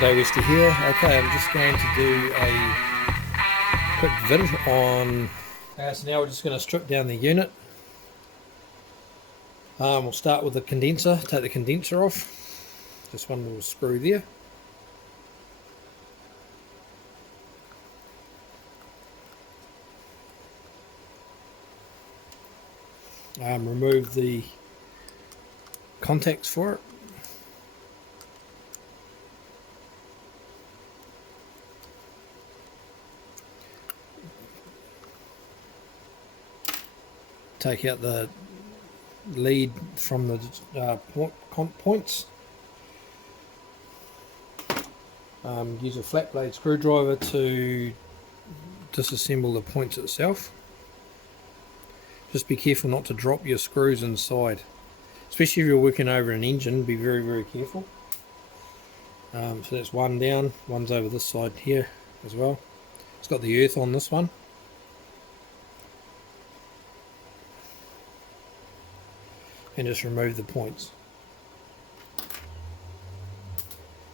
Day Westy here. Okay, I'm just going to do a quick vid on. So now we're just going to strip down the unit. We'll start with the condenser. Take the condenser off. Just one little screw there. Remove the contacts for it. Take out the lead from the points. Use a flat blade screwdriver to disassemble the points itself. Just be careful not to drop your screws inside, especially if you're working over an engine. Be very, very careful. So that's one down, one's over this side here as well. It's got the earth on this one. And just remove the points.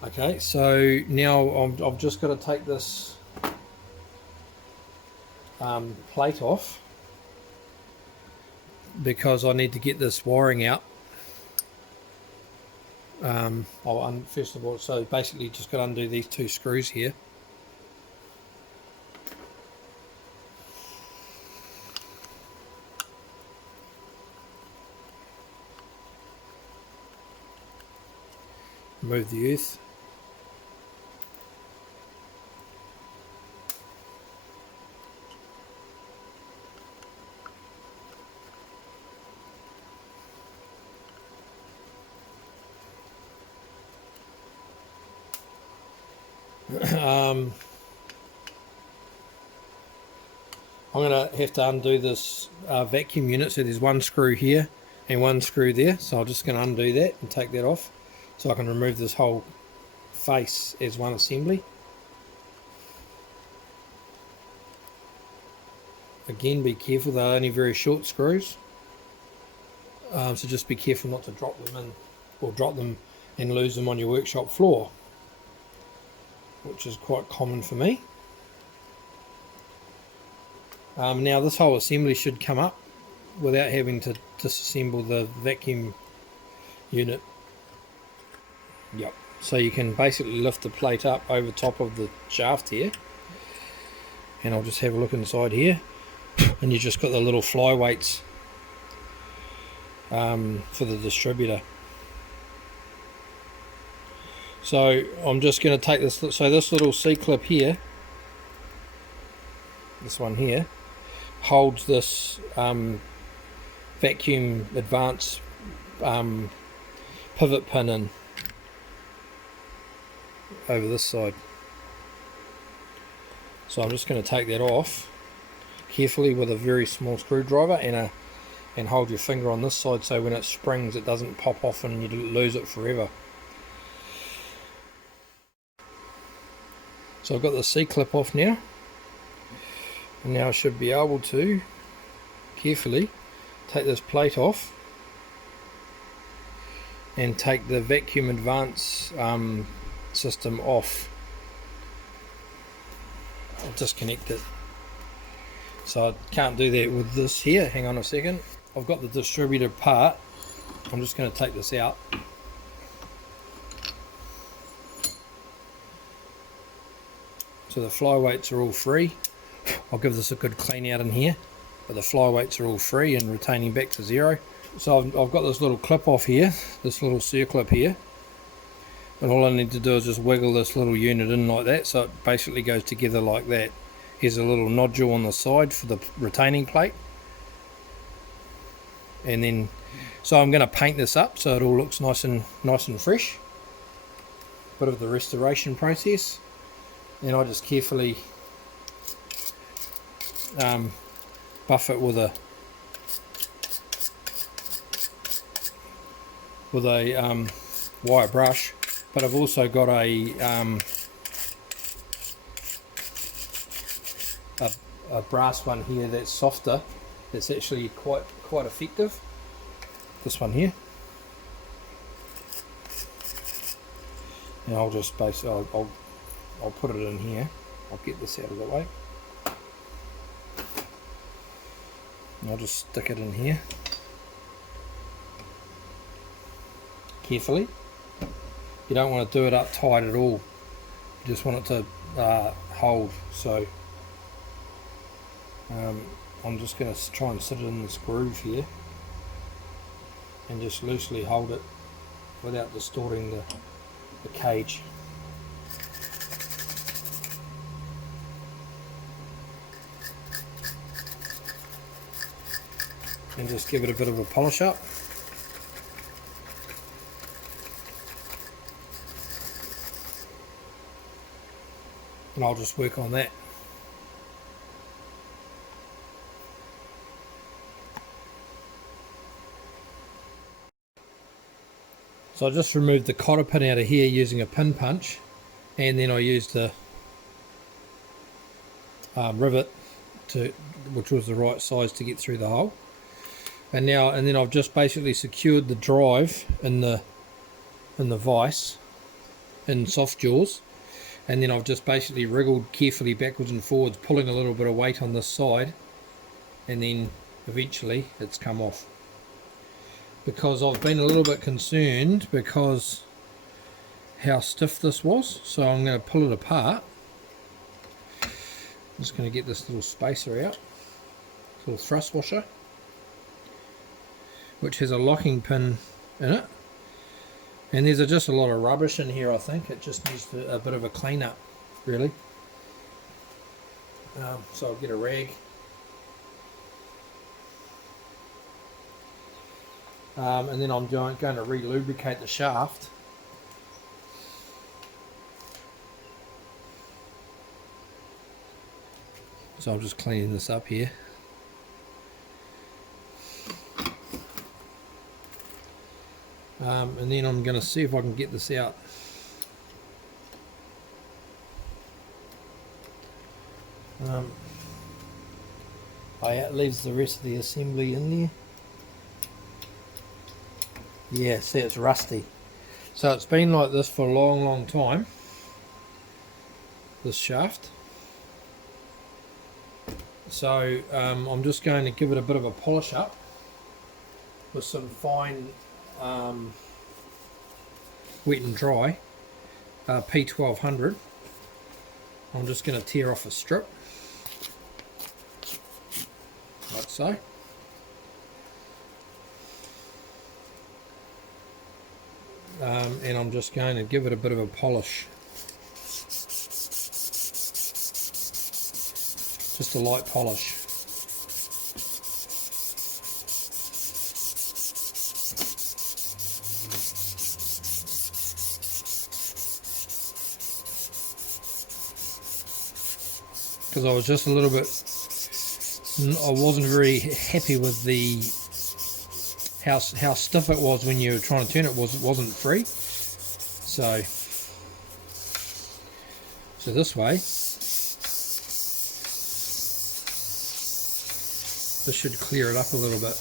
Okay, so now I've just got to take this plate off because I need to get this wiring out. First of all, so basically just got to undo these two screws here. Remove the earth. I'm going to have to undo this vacuum unit. So there's one screw here and one screw there. So I'm just going to undo that and take that off, so I can remove this whole face as one assembly. Again, be careful, they're only very short screws. So just be careful not to drop them in, or drop them and lose them on your workshop floor, which is quite common for me. Now this whole assembly should come up without having to disassemble the vacuum unit. Yep. So you can basically lift the plate up over top of the shaft here, and I'll just have a look inside here, and you just got the little flyweights for the distributor. So I'm just going to take this, so this little C-clip here, this one here, holds this vacuum advance pivot pin in over this side. So I'm just going to take that off carefully with a very small screwdriver and hold your finger on this side, so when it springs it doesn't pop off and you lose it forever. So I've got the C-clip off now, and now I should be able to carefully take this plate off and take the vacuum advance system off. I'll disconnect it. So I can't do that with this here. Hang on a second. I've got the distributor part. I'm just going to take this out. So the flyweights are all free. I'll give this a good clean out in here, but the flyweights are all free and retaining back to zero. So I've got this little clip off here, this little C-clip here, and all I need to do is just wiggle this little unit in like that, so it basically goes together like that. Here's a little nodule on the side for the retaining plate, and then so I'm going to paint this up so it all looks nice and fresh. Bit of the restoration process, and I just carefully buff it with a wire brush, but I've also got a brass one here that's softer, that's actually quite effective. This one here. And I'll just basically, I'll put it in here. I'll get this out of the way. And I'll just stick it in here carefully. You don't want to do it up tight at all. You just want it to hold. So I'm just going to try and sit it in this groove here and just loosely hold it without distorting the cage. And just give it a bit of a polish up. And I'll just work on that. So I just removed the cotter pin out of here using a pin punch, and then I used the rivet which was the right size to get through the hole. And then I've just basically secured the drive in the vise in soft jaws, and then I've just basically wriggled carefully backwards and forwards, pulling a little bit of weight on this side, and then eventually it's come off. Because I've been a little bit concerned because how stiff this was, so I'm going to pull it apart. I'm just going to get this little spacer out, little thrust washer, which has a locking pin in it, and there's just a lot of rubbish in here. I think it just needs a bit of a clean up, really. So I'll get a rag. And then I'm going to re-lubricate the shaft. So I'm just cleaning this up here. And then I'm going to see if I can get this out. It leaves the rest of the assembly in there. Yeah, see, it's rusty. So it's been like this for a long time, this shaft. So I'm just going to give it a bit of a polish up with some fine wet and dry P1200. I'm just going to tear off a strip like so. And I'm just going to give it a bit of a polish, just a light polish. Because I was just a little bit, I wasn't very happy with the how stiff it was when you were trying to turn it. Wasn't free. So this way, this should clear it up a little bit.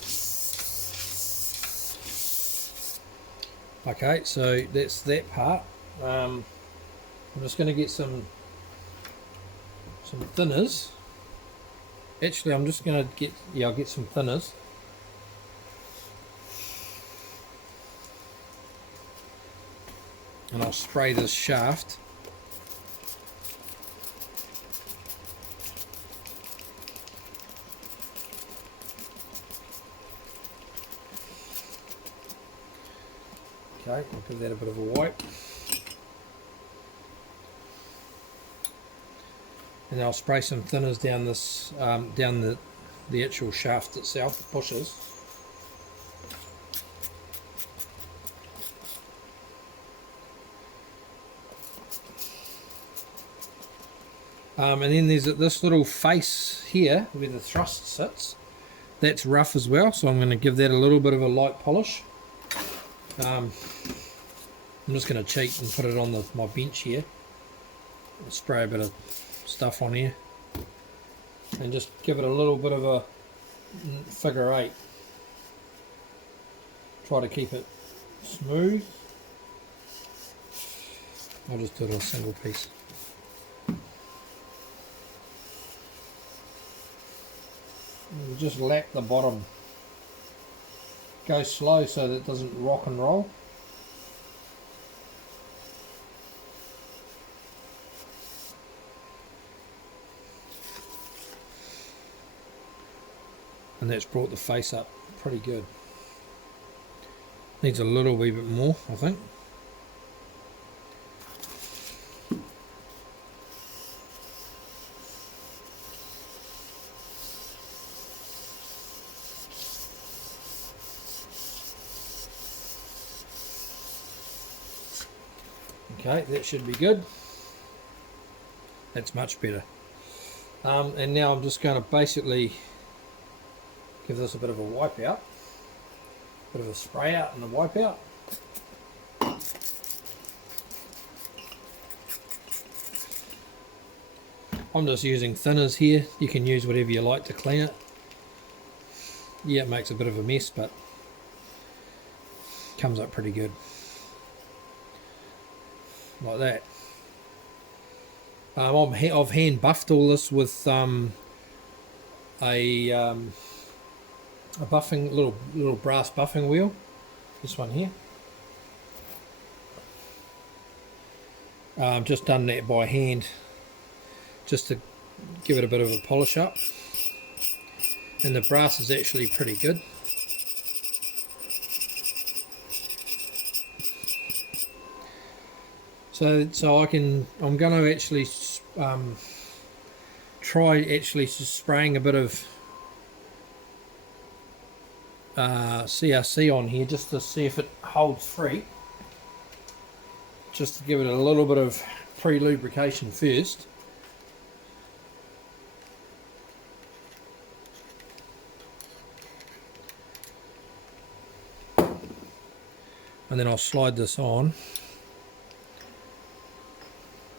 Okay, so that's that part. I'm just going to get some thinners. Actually, I'm just going to I'll get some thinners. And I'll spray this shaft. Okay, I'll give that a bit of a wipe. And I'll spray some thinners down this, down the actual shaft itself, the pushers. And then there's this little face here where the thrust sits. That's rough as well, so I'm going to give that a little bit of a light polish. I'm just going to cheat and put it on my bench here. I'll spray a bit of stuff on here and just give it a little bit of a figure 8. Try to keep it smooth. I'll just do it on a single piece. We'll just lap the bottom. Go slow so that it doesn't rock and roll. And that's brought the face up pretty good. Needs a little wee bit more, I think. Okay, that should be good. That's much better. And now I'm just going to basically give this a bit of a wipe out. Bit of a spray out and a wipe out. I'm just using thinners here. You can use whatever you like to clean it. Yeah, it makes a bit of a mess, but comes up pretty good. Like that. I've hand buffed all this with a buffing little brass buffing wheel. This one here. Just done that by hand, just to give it a bit of a polish up. And the brass is actually pretty good. So I'm going to actually try actually spraying a bit of CRC on here just to see if it holds free. Just to give it a little bit of pre-lubrication first. And then I'll slide this on.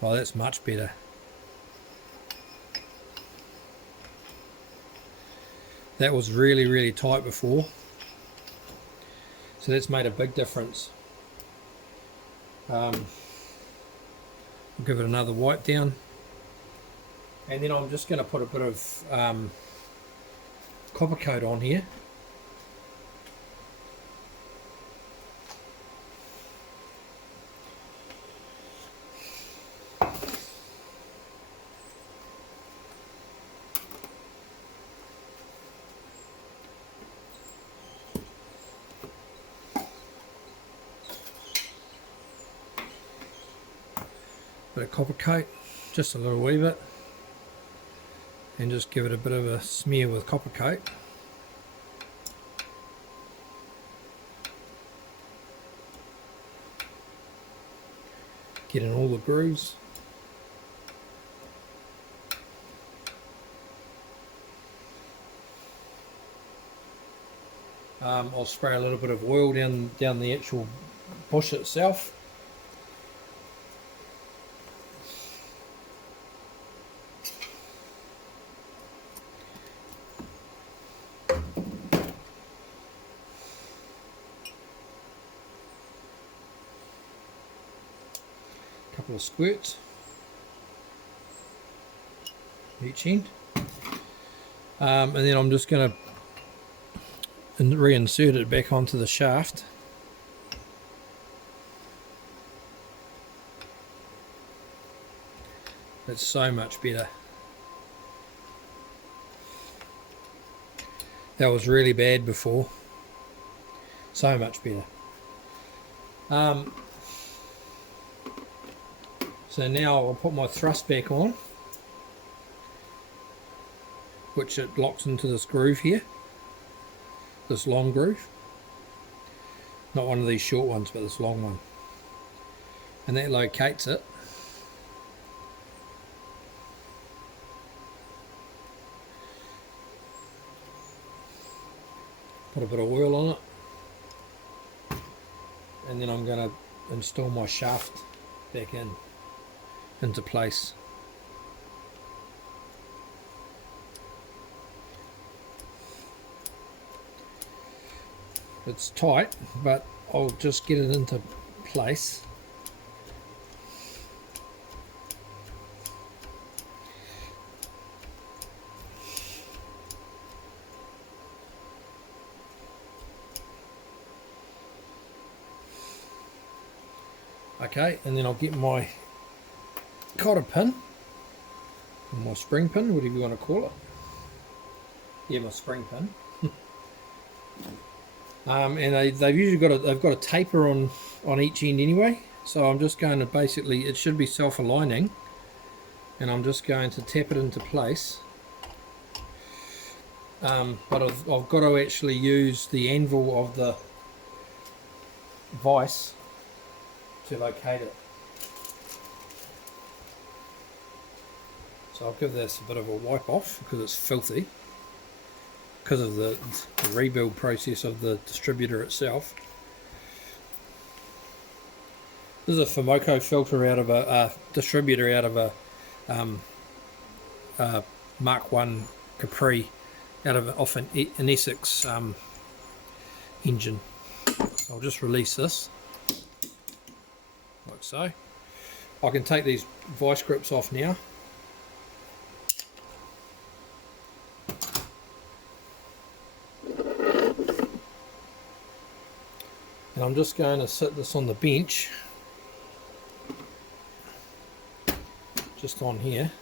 Oh, that's much better. That was really, really tight before. So that's made a big difference. I'll give it another wipe down. And then I'm just going to put a bit of copper coat on here. Bit of copper coat, just a little wee bit, and just give it a bit of a smear with copper coat. Get in all the grooves. I'll spray a little bit of oil down the actual bush itself. Couple of squirts each end, and then I'm just going to reinsert it back onto the shaft. It's so much better. That was really bad before. So much better. So now I'll put my thrust back on, which it locks into this groove here, this long groove. Not one of these short ones, but this long one. And that locates it. Put a bit of oil on it. And then I'm going to install my shaft back into place. It's tight, but I'll just get it into place. Okay, and then I'll get my cotter pin, or my spring pin, whatever you want to call it. Yeah, my spring pin. And they've usually got a taper on each end anyway. So I'm just going to basically, it should be self-aligning, and I'm just going to tap it into place. But I've got to actually use the anvil of the vise to locate it. So I'll give this a bit of a wipe off because it's filthy, because of the rebuild process of the distributor itself. This is a Fumoco filter out of a distributor out of a Mark 1 Capri off an Essex engine. I'll just release this like so. I can take these vice grips off now. And I'm just going to sit this on the bench, just on here,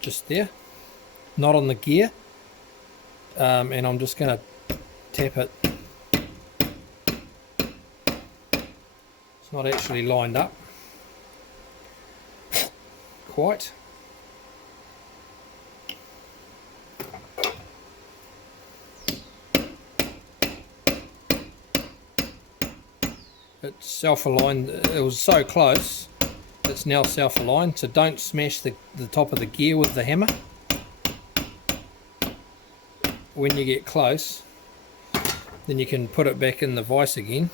just there, not on the gear, and I'm just going to tap it. It's not actually lined up quite. It's self-aligned. It was so close, it's now self-aligned, so don't smash the top of the gear with the hammer. When you get close, then you can put it back in the vise again,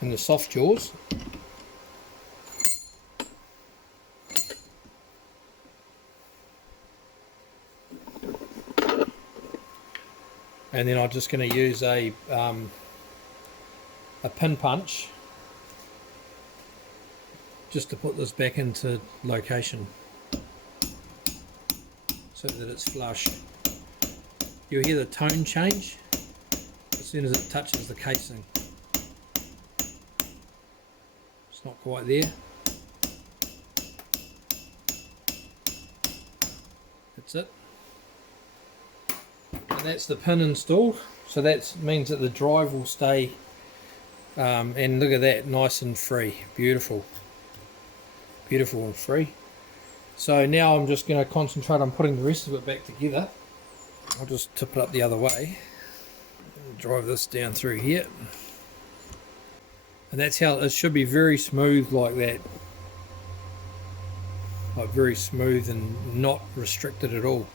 in the soft jaws. And then I'm just going to use a pin punch just to put this back into location so that it's flush. You'll hear the tone change as soon as it touches the casing. It's not quite there. That's it. And that's the pin installed, so that means that the drive will stay, and look at that, nice and free, beautiful and free. So now I'm just going to concentrate on putting the rest of it back together. I'll just tip it up the other way and drive this down through here, and that's how it should be, very smooth like that, like very smooth and not restricted at all.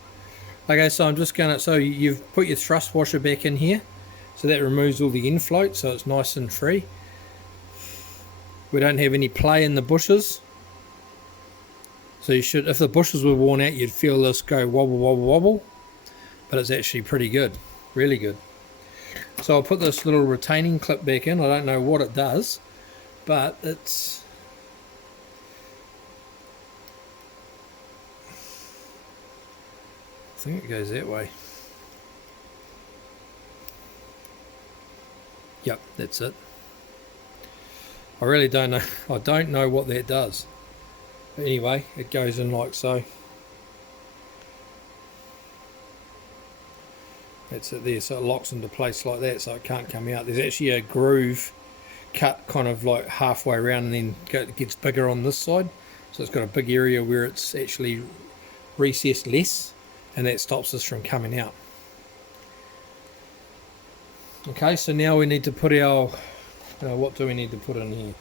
Okay, so I'm just going to, so you've put your thrust washer back in here, so that removes all the infloat, so it's nice and free. We don't have any play in the bushes, so you should, if the bushes were worn out, you'd feel this go wobble wobble wobble, but it's actually pretty good, really good. So I'll put this little retaining clip back in. I don't know what it does, but it's, I think it goes that way. Yep, that's it. I really don't know. I don't know what that does. But anyway, it goes in like so. That's it there. So it locks into place like that, so it can't come out. There's actually a groove cut kind of like halfway around, and then it gets bigger on this side. So it's got a big area where it's actually recessed less, and that stops us from coming out. Okay, so now we need to put our, what do we need to put in here?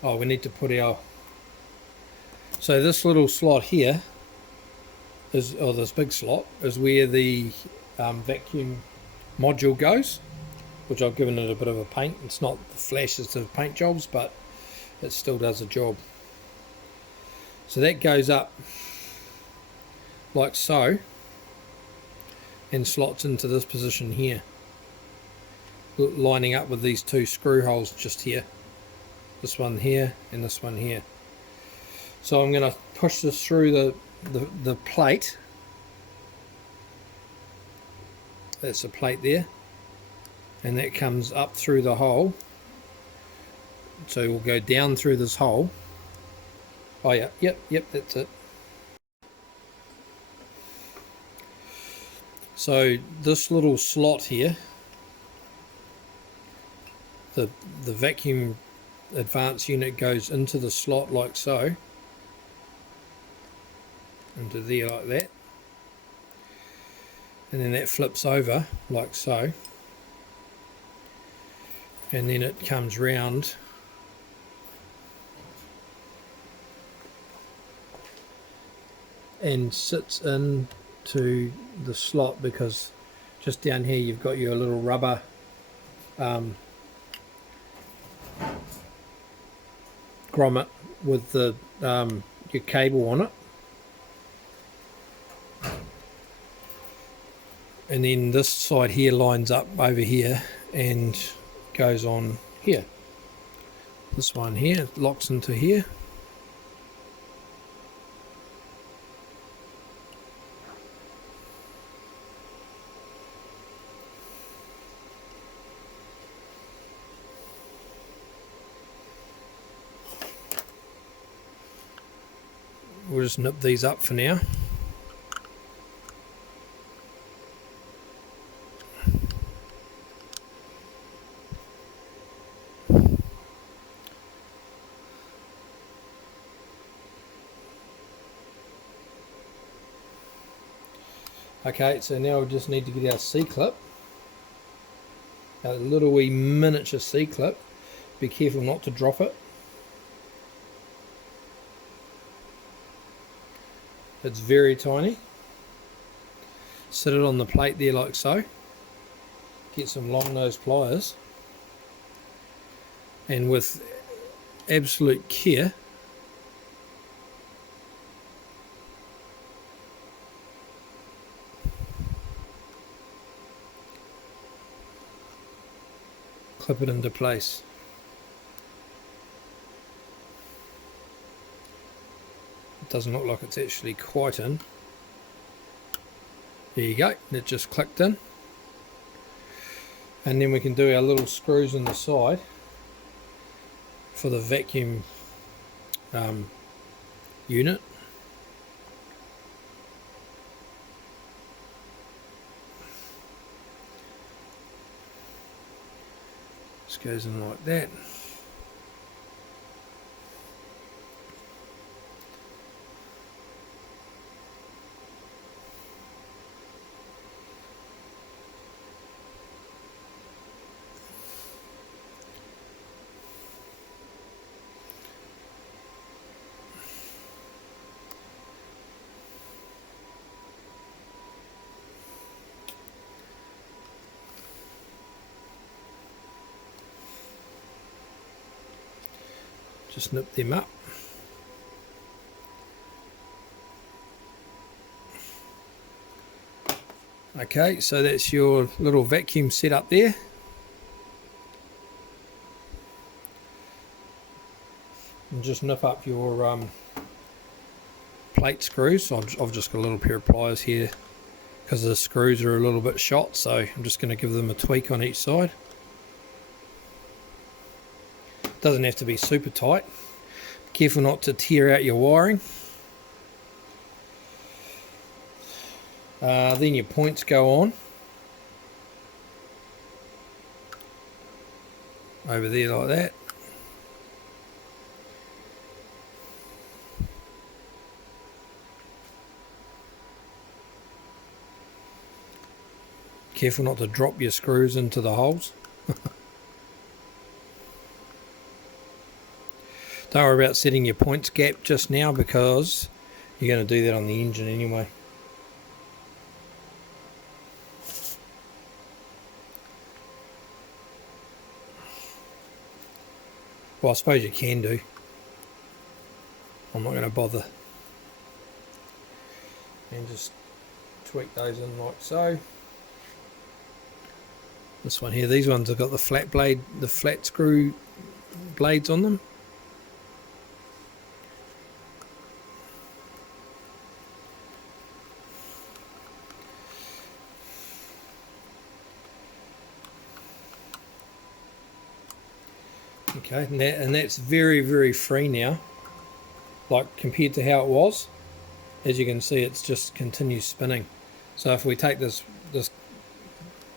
Oh, we need to put our, so this little slot here is, or this big slot, is where the vacuum module goes, which I've given it a bit of a paint. It's not the flashes of paint jobs, but it still does a job. So that goes up like so and slots into this position here, lining up with these two screw holes just here. this one here, and this one here. So I'm going to push this through the plate. That's the plate there, and that comes up through the hole. So we'll go down through this hole. Oh yeah, yep, that's it. So this little slot here, the vacuum advance unit goes into the slot like so, into there like that, and then that flips over like so, and then it comes round and sits into the slot, because just down here you've got your little rubber grommet with the your cable on it, and then this side here lines up over here and goes on here. This one here locks into here. We'll just nip these up for now. Okay, so now we just need to get our C-clip, a little wee miniature C-clip. Be careful not to drop it. It's very tiny. Sit it on the plate there like so. Get some long nose pliers, and with absolute care, clip it into place. It doesn't look like it's actually quite in. There you go, it just clicked in. And then we can do our little screws in the side for the vacuum unit. Just goes in like that. Just nip them up. Okay, so that's your little vacuum setup there. And just nip up your plate screws. I've just got a little pair of pliers here because the screws are a little bit shot, so I'm just going to give them a tweak on each side. Doesn't have to be super tight. Careful not to tear out your wiring. Then your points go on over there like that. Careful not to drop your screws into the holes. Don't worry about setting your points gap just now, because you're going to do that on the engine anyway. Well, I suppose you can do. I'm not going to bother. And just tweak those in like so. This one here, these ones have got the flat blade, the flat screw blades on them. Okay, and that's very, very free now, like compared to how it was. As you can see, it's just continues spinning. So if we take this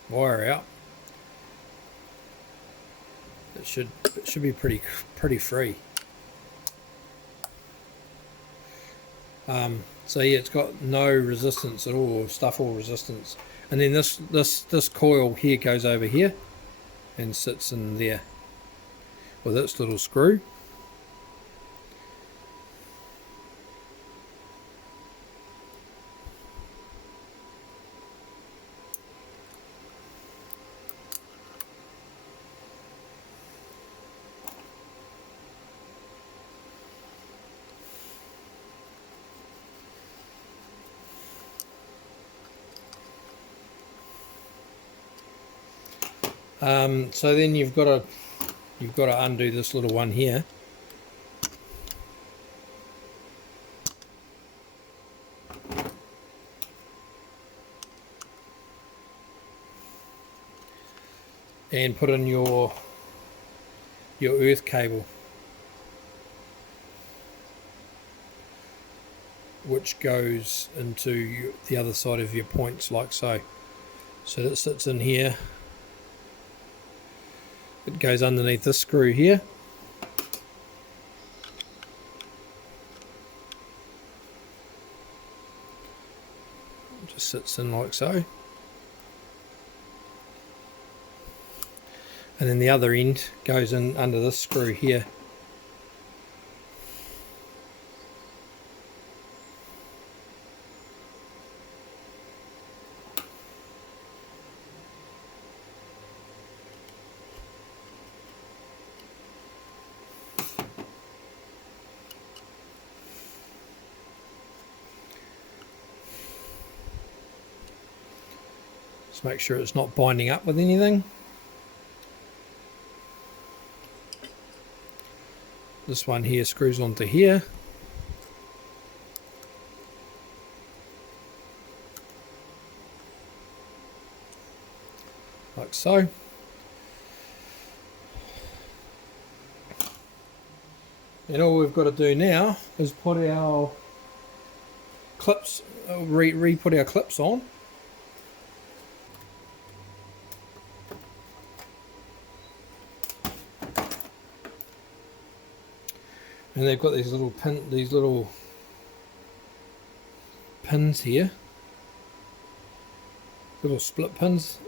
wire out, it should be pretty free. So yeah, it's got no resistance at all, or stuff all resistance. And then this coil here goes over here and sits in there with its little screw. So then you've got to undo this little one here. And put in your earth cable, which goes into the other side of your points, like so. So that sits in here. It goes underneath this screw here. It just sits in like so. And then the other end goes in under this screw here. Just make sure it's not binding up with anything. This one here screws onto here. Like so. And all we've got to do now is put our clips, re-put our clips on. And they've got these little pins here, little split pins,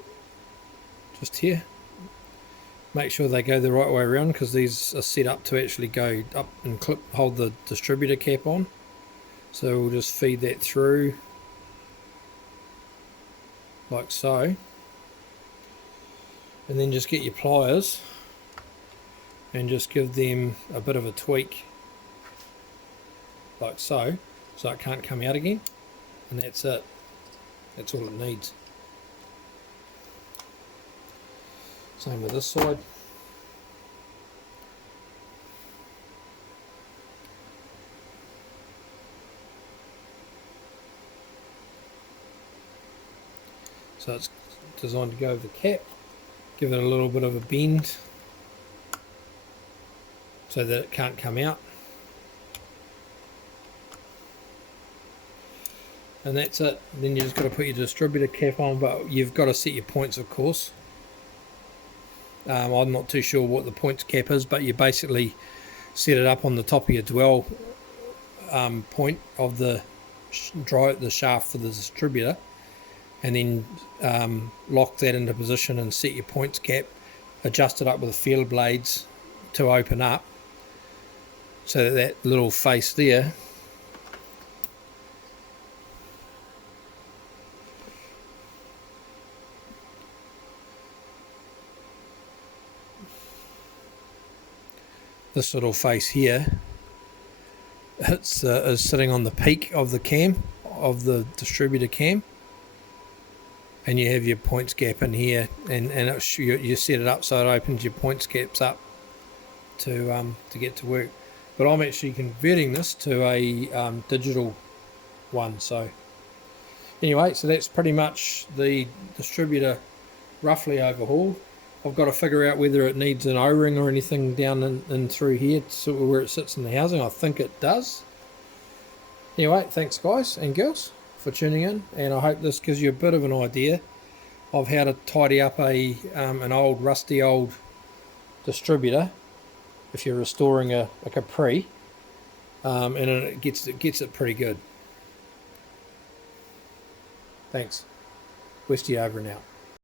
just here. Make sure they go the right way around, because these are set up to actually go up and hold the distributor cap on. So we'll just feed that through like so, and then just get your pliers and just give them a bit of a tweak like so, so it can't come out again, and that's it. That's all it needs. Same with this side. So it's designed to go over the cap, give it a little bit of a bend so that it can't come out. And that's it. Then you just got to put your distributor cap on, but you've got to set your points, of course. I'm not too sure what the points cap is, but you basically set it up on the top of your dwell point of the shaft for the distributor, and then lock that into position and set your points cap, adjust it up with the feeler blades to open up, so that little face there this little face here, is sitting on the peak of the cam, of the distributor cam, and you have your points gap in here, and you set it up so it opens your points gaps up to get to work. But I'm actually converting this to a digital one. So anyway, so that's pretty much the distributor roughly overhauled. I've got to figure out whether it needs an O-ring or anything down in through here, sort of where it sits in the housing. I think it does. Anyway, thanks guys and girls for tuning in, and I hope this gives you a bit of an idea of how to tidy up an old rusty old distributor if you're restoring a Capri, and it gets it pretty good. Thanks. Westy over and out.